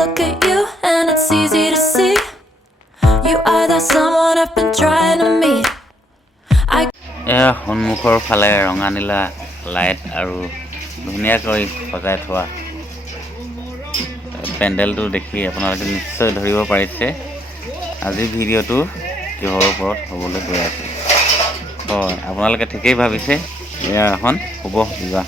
look at you and it's easy to see you are that someone I've been trying to meet. সন্মুখৰ ফালে ৰঙা নীলা light আৰু ধুনীয়াকৈ সজাই থোৱা পেণ্ডেলটো দেখি আপোনালোকে নিশ্চয় ধৰিব পাৰিছে আজি ভিডিঅ'টো কিহৰ ওপৰত হ'বলৈ গৈ আছে হয় আপোনালোকে ঠিকেই ভাবিছে এয়া এখন শুভ বিবাহ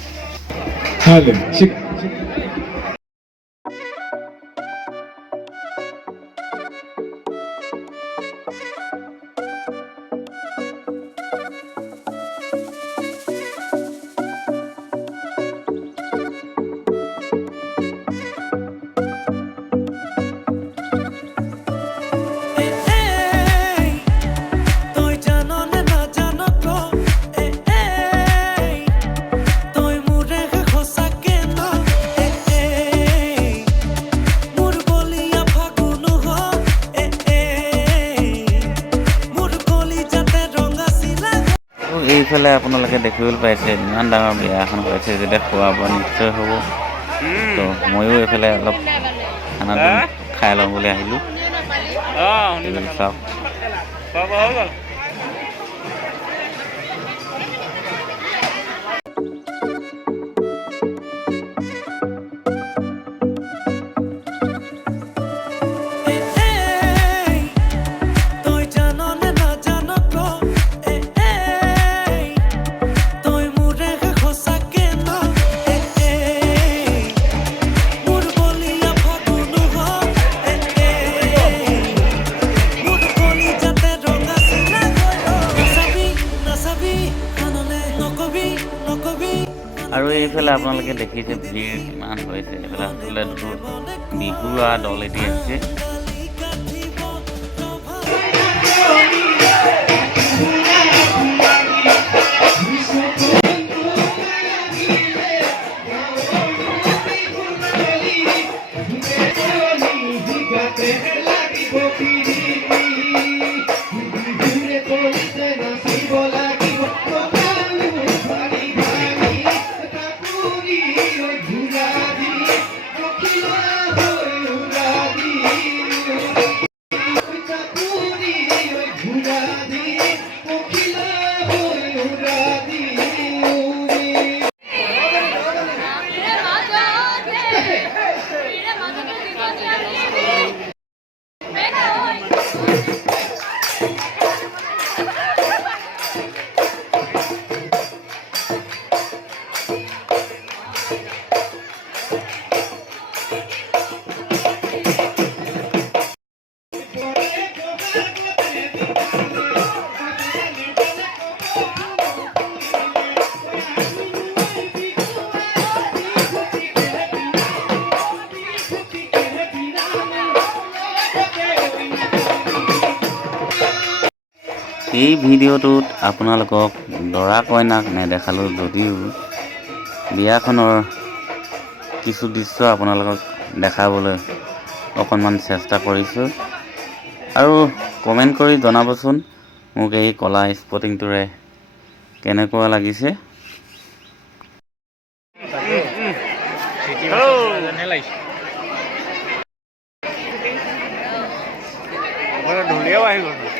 এইফালে আপোনালোকে দেখিবলৈ পাইছে ইমান ডাঙৰ বিয়া এখন হৈছে যেতিয়া খোৱা বোৱা নিশ্চয় হ'ব তো ময়ো এইফালে অলপ খানাটো খাই লওঁ বুলি আহিলোঁ চাওক আৰু এইফালে আপোনালোকে দেখিছে ভিৰ কিমান হৈছে এইফালে আচলতে বিহুৱা দল এটি আহিছে এই ভিডিঅ'টোত আপোনালোকক দৰা কইনাক নেদেখালোঁ যদিও বিয়াখনৰ কিছু দৃশ্য আপোনালোকক দেখাবলৈ অকণমান চেষ্টা কৰিছোঁ আৰু কমেণ্ট কৰি জনাবচোন মোক এই কলা স্পটিংটোৰে কেনেকুৱা লাগিছে ধুনীয়াও আহি গ'ল